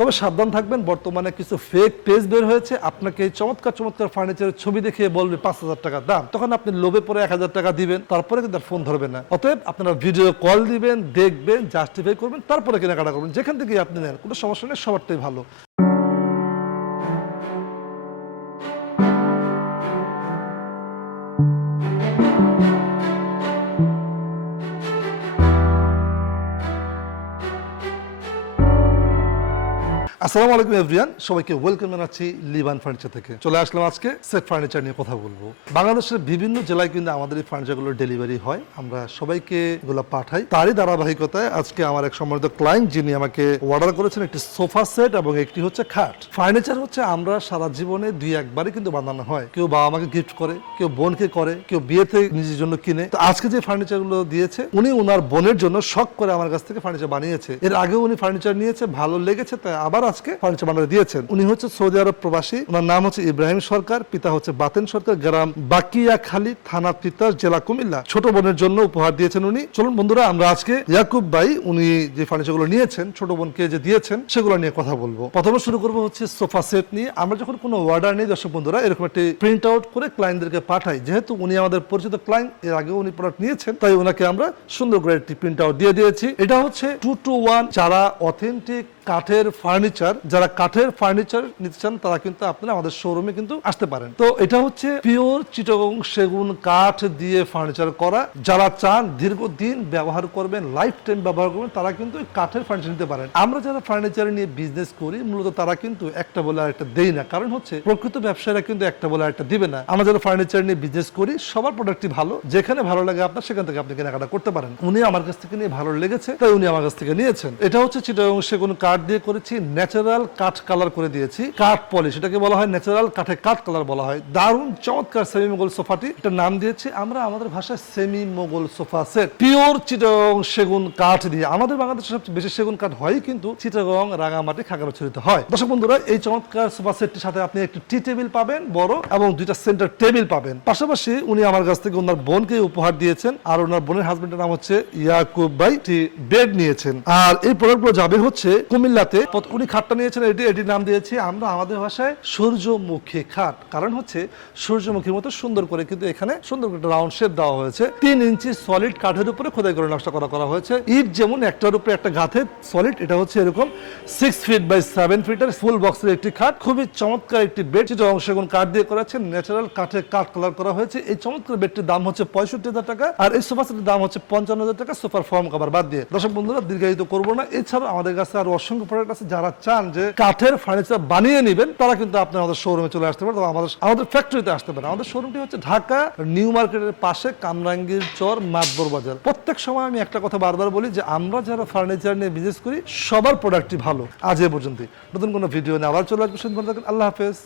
তবে সাবধান থাকবেন, বর্তমানে কিছু ফেক পেজ বের হয়েছে। আপনাকে চমৎকার চমৎকার ফার্নিচারের ছবি দেখিয়ে বলবে পাঁচ হাজার টাকার দাম। তখন আপনি লোভে পরে এক হাজার টাকা দিবেন, তারপরে কিন্তু ফোন ধরবে না। অতএব আপনারা ভিডিও কল দিবেন, দেখবেন জাস্টিফাই করবেন, তারপরে কেনাকাটা করবেন। যেখান থেকে আপনি নেন, কোনো সমস্যা নেই, সবারটাই ভালো। আসসালামু আলাইকুম এভরিয়ান সবাইকে ওয়েলকাম জানাচ্ছি লিবান ফার্নিচার থেকে। চলে আসলাম আজকে সেট ফার্নিচার নিয়ে কথা বলব। বাংলাদেশের বিভিন্ন জেলায় কিন্তু আমাদের এই ফার্নিচারগুলো ডেলিভারি হয়। আমরা সবাইকে এগুলো পাঠাই। তারই ধারাবাহিকতায় আজকে আমার এক সম্মানিত ক্লায়েন্ট যিনি আমাকে অর্ডার করেছেন একটি সোফা সেট এবং একটি হচ্ছে খাট। ফার্নিচার হচ্ছে আমরা সারা জীবনে দুই একবারই কিন্তু বানানো হয়। কেউ বাবা মাকে গিফট করে, কেউ বোনকে করে, কেউ বিয়েতে নিজের জন্য কিনে। তো আজকে যে ফার্নিচারগুলো দিয়েছে, উনি ওনার বোনের জন্য শখ করে আমার কাছ থেকে ফার্নিচার বানিয়েছে। এর আগেও উনি ফার্নিচার নিয়েছে, ভালো লেগেছে, তাই আবার আজকে ফার্নিচার বানিয়ে দিয়েছেন। উনি হচ্ছে সৌদি আরব প্রবাসী ওনার নাম হচ্ছে ইব্রাহিম সরকার, পিতা হচ্ছে বাতেন সরকার, গ্রাম বাকিয়াখালী থানা তিতাস জেলা কুমিল্লা। ছোট বোনের জন্য উপহার দিয়েছেন উনি। চলুন বন্ধুরা, আমরা আজকে ইয়াকুব ভাই, উনি যে ফার্নিচারগুলো নিয়েছেন, ছোট বোনকে যে দিয়েছেন, সেগুলো নিয়ে কথা বলব। প্রথমে শুরু করব হচ্ছে সোফা সেট নিয়ে। আমরা যখন কোনো অর্ডার নিই, দর্শক বন্ধুরা, এরকম একটি প্রিন্ট আউট করে ক্লায়েন্টদেরকে পাঠাই। যেহেতু উনি আমাদের পরিচিত ক্লায়েন্ট এর আগে উনি প্রোডাক্ট নিয়েছেন, তাই ওনাকে আমরা সুন্দর করে একটি প্রিন্ট আউট দিয়ে দিয়েছি। এটা হচ্ছে টু টু ওয়ান যারা অথেন্টিক কাঠের ফার্নিচার যারা কাঠের ফার্নিচার নিতে চান, তারা কিন্তু আপনারা আমাদের শোরুমে কিন্তু আসতে পারেন। তো এটা হচ্ছে পিওর চিটগং সেগুন কাঠ দিয়ে ফার্নিচার করা। যারা চান দীর্ঘদিন ব্যবহার করবেন লাইফ টাইম ব্যবহার করবেন, তারা কিন্তু কাঠের ফার্নিচার নিতে পারেন। আমরা যারা ফার্নিচার নিয়ে বিজনেস করি, মূলত তারা কিন্তু একটা বলে আর একটা দেই না। কারণ হচ্ছে, প্রকৃত ব্যবসায়ীরা কিন্তু একটা বলে আর একটা দিবে না। আমরা যারা ফার্নিচার নিয়ে বিজনেস করি, সবার প্রোডাক্টই ভালো। যেখানে ভালো লাগে আপনার, সেখান থেকে আপনি কেনাকাটা করতে পারেন। উনি আমার কাছ থেকে নিয়ে ভালো লেগেছে, তাই উনি আমার কাছ থেকে নিয়েছেন। এটা হচ্ছে চিটাগং সেগুন কাঠ দিয়ে করেছি ন্যাচারাল কাঠ কালার করে দিয়েছি। কাঠ পলিশ এটাকে বলা হয় ন্যাচারাল কাঠে কাঠ কালার বলা হয়। দারুণ, চমৎকার সেমি মোগল সোফাটি। এটা নাম দিয়েছি আমরা আমাদের ভাষায় semi Mughal sofa set pure Chittagong সেগুন কাঠ দিয়ে। আমাদের বাংলাদেশে সবচেয়ে বেশি সেগুন কাঠ হয় কিন্তু চিটাগং রাঙামাটি খাগড়াছড়িতে হয়। দর্শক বন্ধুরা, এই চমৎকার সোফা সেটটির সাথে আপনি একটি টি টেবিল পাবেন, বড়, এবং দুইটা সেন্টার টেবিল পাবেন। পাশাপাশি উনি আমার কাছ থেকে ওনার বোনকে উপহার দিয়েছেন, আর ওনার বোনের হাজবেন্ডের নাম হচ্ছে ইয়াকুব ভাই বেড নিয়েছেন। আর এই প্রোডাক্টগুলো যাবে হচ্ছে কুমিল্লাতে উনি খাটটা নিয়েছেন, এটি এটির নাম দিয়েছি আমরা আমাদের ভাষায় সূর্যমুখী খাট। কারণ হচ্ছে সূর্যমুখীর মতো সুন্দর করে কিন্তু এখানে সুন্দর করে রাউন্ড শেপ দেওয়া হয়েছে। তিন ইঞ্চি সলিড কাঠের উপরে খোদাই করে নকশা করা করা হয়েছে। ইট যেমন একটার উপরে একটা গাঁথে সলিড এটা হচ্ছে এরকম সিক্স ফিট বাই সেভেন ফিটের ফুল বক্সের একটি খাট। খুবই চমৎকার একটি বেড যেটা অংশ এখন কাঠ দিয়ে করা আছে ন্যাচারাল কাঠের কাঠ কালার করা হয়েছে। এই চমৎকার বেডটির দাম হচ্ছে পঁয়ষট্টি হাজার টাকা আর এই সোফা সেটের দাম হচ্ছে পঞ্চান্ন হাজার টাকা। সুপার ফর্ম কভার বাদ দিয়ে। দর্শক বন্ধুরা, দীর্ঘায়িত করব না। এছাড়াও আমাদের কাছে আরও অসংখ্য প্রোডাক্ট আছে যারা চান যে কাঠের ফার্নিচার বানিয়ে নেবেন, তারা কিন্তু আমাদের শোরুমে চলে আসতে আমাদের আমাদের ফ্যাক্টরিতে আসতে আমাদের শোরুমটি হচ্ছে ঢাকা, নিউ মার্কেটের পাশে কামরাঙ্গীর চর, মাতবর বাজার। প্রত্যেক সময় আমি একটা কথা বারবার বলি যে, আমরা যারা ফার্নিচার নিয়ে বিজনেস করি, সবার প্রোডাক্টটি ভালো। আজ এ পর্যন্ত নতুন কোনো ভিডিও নিয়ে আবার চলে আসব। আল্লাহ হাফেজ।